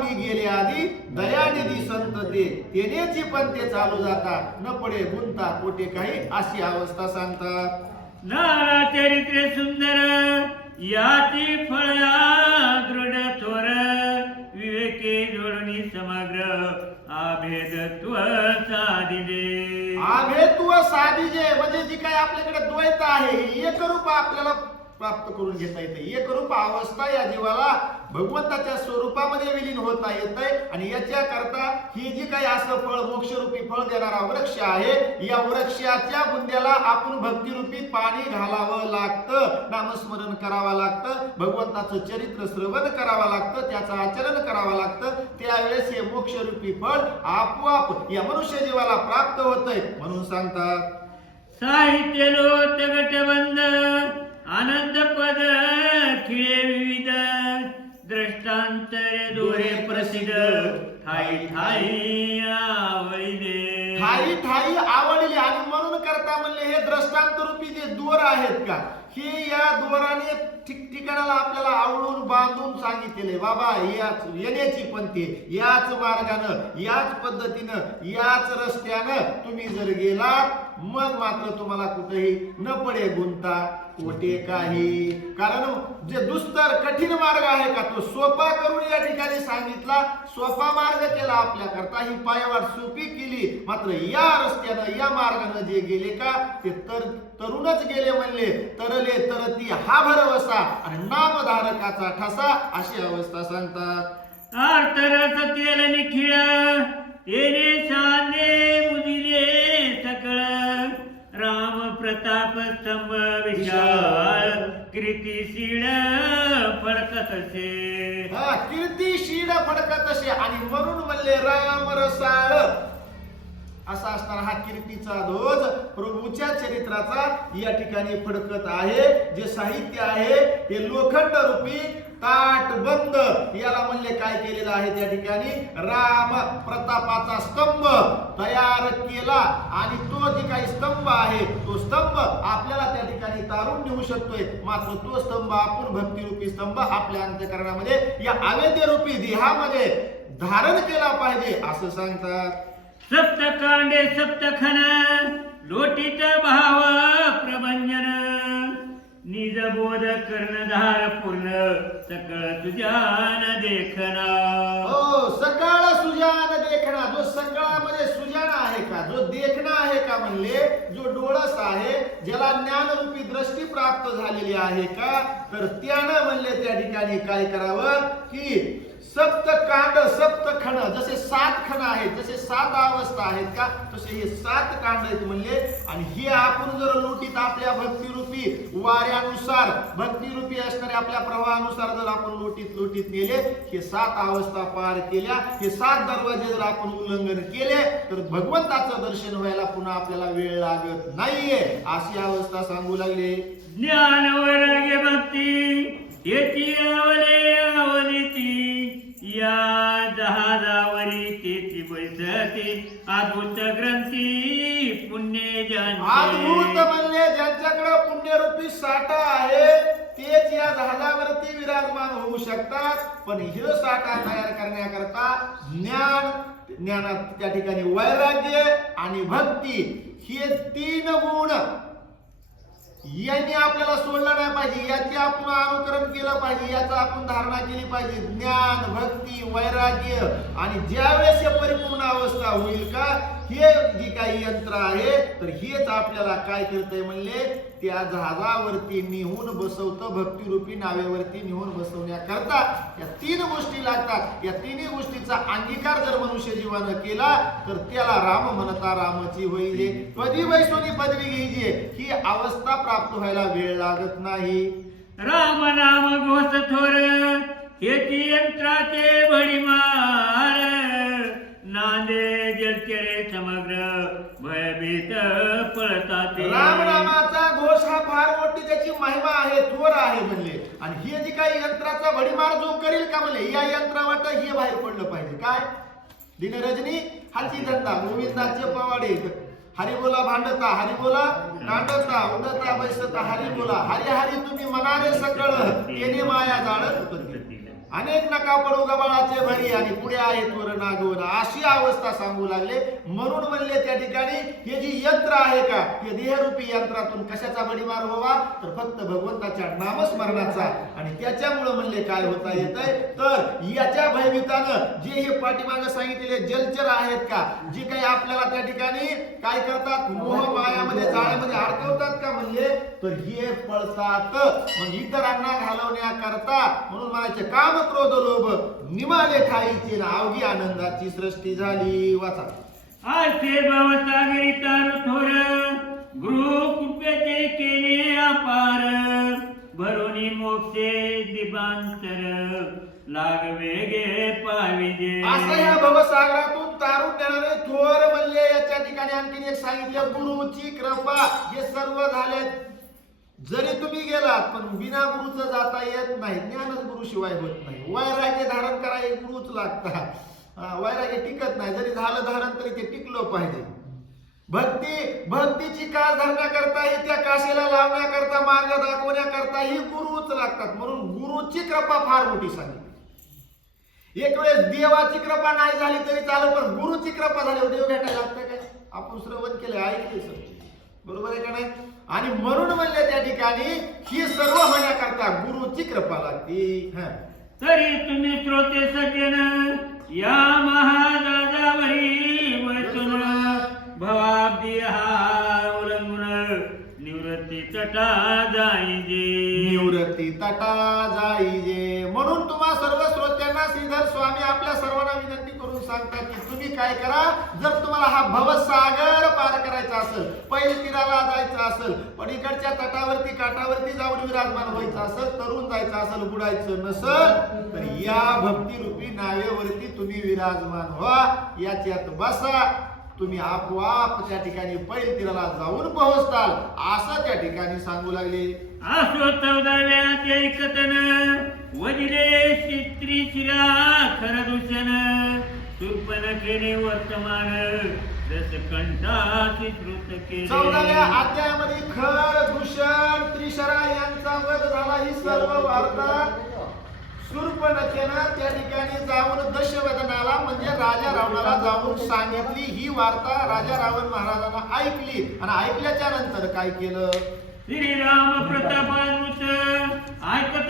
गेले आधी दयानिधी संत ते तेनेची पण ते चालू जाता न पडे गुंता कोठे काही अशी अवस्था सांगतात. नाना चरित्रे सुंदर याची फळा दृढ थोर विवेके जोडणी समग्र आभेद त्व साधिले. आभेत्व साधिजे म्हणजे जी काही आपल्याकडे द्वैत आहे ही एकरूप आपल्याला प्राप्त करून घेता येते. एकरूप अवस्था या जीवाला भगवंताच्या स्वरूपामध्ये विलीन होता येत आहे आणि याच्या करता ही जी काही असं फळ मोक्षरूपी फळ देणारा वृक्ष आहे या वृक्षाच्या बुंद्याला आपण भक्तिरूपी पाणी घालावं लागतं नामस्मरण करावं लागतं भगवंताचं चरित्र श्रवण करावं लागतं त्याचं आचरण करावं लागतं. त्यावेळेस हे मोक्षरूपी फळ आपोआप या मनुष्य जीवाला प्राप्त होतंय. म्हणून सांगतात साहित्य लोट गटबंध आनंद पद खिळे विविध. द्रष्टांतरे दोरे प्रसिद्ध. ठाई ठाई आवळीने ठाई ठाई आवडली आणि म्हणून करता म्हणले हे दृष्टांत रूपी जे दोर आहेत का हे या दोराने ठिकठिकाणाला आपल्याला आवडून बांधून सांगितलेले. बाबा याच येण्याची पंथी याच मार्गानं याच पद्धतीनं याच रस्त्यानं तुम्ही जर गेलात मग मात्र तुम्हाला कुठेही न पडे गुंता. कोटे काही? कारण जे दुस्तर कठीण मार्ग आहे का तो सोपा करून या ठिकाणी सांगितला सोपा मार्ग केला आपल्या करता ही पायावर सोपी केली. मात्र या रस्त्यानं या मार्गानं जे गेले का ते तर तरुणच गेले म्हणले. तरले तरती हा भरवसा आणि नामधारकाचा ठसा अशी अवस्था सांगतात. तर तेल निखिळ येणे शाने मुदिले प्रताप स्तंभ विशाल कीर्ती फडकत असे. हा कीर्ती फडकत असे. आणि म्हणून म्हणले राम रसाळ. असा असणारा हा कीर्तीचा ध्वज प्रभूच्या चरित्राचा या ठिकाणी फडकत आहे. जे साहित्य आहे हे लोखंड रूपी ताटबंद याला म्हणले काय केलेलं आहे त्या ठिकाणी? राम प्रतापाचा स्तंभ तयार केला. आणि तो जे काही स्तंभ आहे तो स्तंभ आपल्याला त्या ठिकाणी तारून नेऊ शकतोय. मात्र तो स्तंभ आपण भक्तिरूपी स्तंभ आपल्या अंतकरणामध्ये या अवेद्य रूपी देहामध्ये धारण केला पाहिजे असं सांगतात. सप्तकांडे सप्तखन लोटीत भाव प्रभंजन. निज बोध कर्णधार पूर्ण सकळ सुजान देखना. हो सकाळ सुजान देखना जो सकाळामध्ये सुजान आहे का जो देखना आहे का म्हणले जो डोळस आहे ज्याला ज्ञानरूपी दृष्टी प्राप्त झालेली आहे का तर त्यानं म्हणले त्या ठिकाणी काय करावं की सप्त कांड सप्त खण. जसे सात खण आहेत जसे सात अवस्था आहेत का तसे हे सात कांड आहेत म्हणले. आणि हे आपण जर लोटीत आपल्या भक्तिरूपी वाऱ्यानुसार भक्तिरूपी असणाऱ्या आपल्या प्रवाहानुसार जर आपण लोटीत लोटीत नेले हे सात अवस्था पार केल्या हे सात दरवाजे जर आपण उल्लंघन केले तर भगवंताचं दर्शन व्हायला पुन्हा आपल्याला वेळ लागत नाहीये. अशी अवस्था सांगू लागले. ज्ञान वैराग्य भक्ती या जहाजावरी तेची बैसती अद्भुत ग्रंथी पुण्य अद्भुत म्हणजे ज्यांच्याकडे पुण्यरूपी साठा आहे तेच या झाडावरती विराजमान होऊ शकतात. पण हे साठा तयार करण्याकरता ज्ञान ज्ञानात त्या ठिकाणी वैराग्य आणि भक्ती हे तीन गुण यांनी आपल्याला सोडलं नाही पाहिजे याचे आपण अनुकरण केलं पाहिजे याचा आपण धारणा केली पाहिजे. ज्ञान भक्ती वैराग्य आणि ज्यावेळेस हे परिपूर्ण अवस्था होईल का हे जी काही यंत्र आहे तर हेच आपल्याला काय करतंय म्हणले? त्या जहाजावरती निहून बसवतं भक्तिरूपी नावेवरती निहून बसवण्याकरता या तीन गोष्टी लागतात. या तिन्ही गोष्टीचा अंगीकार जर मनुष्य जीवानं केला तर त्याला राम म्हणता रामाची होईल कधी वैसोनी पदवी घ्यायची? ही अवस्था प्राप्त व्हायला वेळ लागत नाही. राम नाम घोष थोर हेती यंत्राचे भडीमार नांदे जलचरे समग्र भयभीत पळतात. राम नामाचा घोष हा फार मोठी त्याची महिमा आहे थोर आहे म्हणले. आणि हे जे काही यंत्राचा भडीमार जो करील का म्हणले या यंत्रावाट हे बाहेर पडलं पाहिजे. काय? दिनरजनी हाची धंदा गोविंदाचे पवाडे. हरिबोला भांडता हरिबोला नांडता उडता बैसता हरिबोला हरी हरी तुम्ही मनारे सकळ येणे माया जाळत अनेक नका पडू गबाळाचे भरी आणि पुढे आहे तोर नागवण अशी अवस्था सांगू लागले. म्हणून म्हणले त्या ठिकाणी हे जी यंत्र आहे का? हे देहरूपी यंत्रातून कशाचा बडीमार व्हावा? तर फक्त भगवंताच्या नामस्मरणाचा. आणि त्याच्यामुळे म्हणले काय होता येत आहे तर याच्या भयभीतानं जे हे पाठीमाग सांगितलेले जलचर आहेत का? जे काही आपल्याला त्या ठिकाणी काय करतात? मोह मायामध्ये जाळ्यामध्ये अडकवतात का म्हणले? तर हे पळतात. मग इतरांना घालवण्याकरता म्हणून म्हणायचे काम क्रोध लोभ निमाले ठाईची ना अवघी आनंदाची सृष्टी झाली. वाचा. आसे भवसागरी तार थोर गुरु कृपेचे केले अपार. भरोनी मोक्षे दिबांतर लागवे गे पाविजे. असं ह्या भवसागरातून तारून देणारे थोर म्हणले याच्या ठिकाणी आणखीन एक सांगितलं गुरुची कृपा हे सर्व झाले जरी तुम्ही गेलात पण विना गुरुचं जाता येत नाही ज्ञानच गुरु शिवाय होत नाही. वैराग्य धारण करा गुरुच लागतात. वैराग्य टिकत नाही. जरी झालं धारण तरी ते टिकलं पाहिजे. भक्ती भक्तीची कास धरण्याकरता ही त्या काशीला लावण्याकरता मार्ग दाखवण्याकरता ही गुरुच लागतात. म्हणून गुरुची कृपा फार मोठी सांगितली एक वेळेस देवाची कृपा नाही झाली तरी चालू पण गुरुची कृपा झाली देव भेटायला लागतं काय? आपण श्रवण केलं ऐकले सर बरोबर आहे का नाही? आणि म्हणून म्हणले त्या ठिकाणी ही सर्व होण्याकरता गुरुची कृपा लागते. हा. तरी तुम्ही श्रोते सज्जन या महाराजावरी वचन भवाब्दी हा उल्लंघन निवृत्ती तटा जाईजे. निवृत्ती तटा जाईजे. म्हणून तुम्हा सर्व श्रोत्यांना श्रीधर स्वामी आपल्या सर्वांना विनंती करून सांगतात की तुम्ही काय करा जर तुम्हाला हा भवसागर पार करायचा असेल पैल तीराला जायचं असेल पण इकडच्या तटावरती काठावरती जाऊन विराजमान व्हायचं असेल तरुण जायचं असेल बुडायचं नसल तर या भक्तिरूपी नावेवरती तुम्ही विराजमान व्हा. याच्यात बसा. तुम्ही आपोआप त्या ठिकाणी पैल तीराला जाऊन पोहोचताल. असं त्या ठिकाणी सांगू लागले. आसो चौदाव्यात ऐकतन वजिरे श्री शिरा खरदूषण. वर्तमान अध्यायामध्ये खर दूषण त्रिशरा यांचा वध झाला. ही सर्व वार्ता शूर्पणखेनं त्या ठिकाणी जाऊन दशवदनाला म्हणजे राजा रावणाला जाऊन सांगितली. ही वार्ता राजा रावण महाराजांना ऐकली. आणि ऐकल्याच्या नंतर काय केलं? श्रीराम प्रतापानुत ऐकता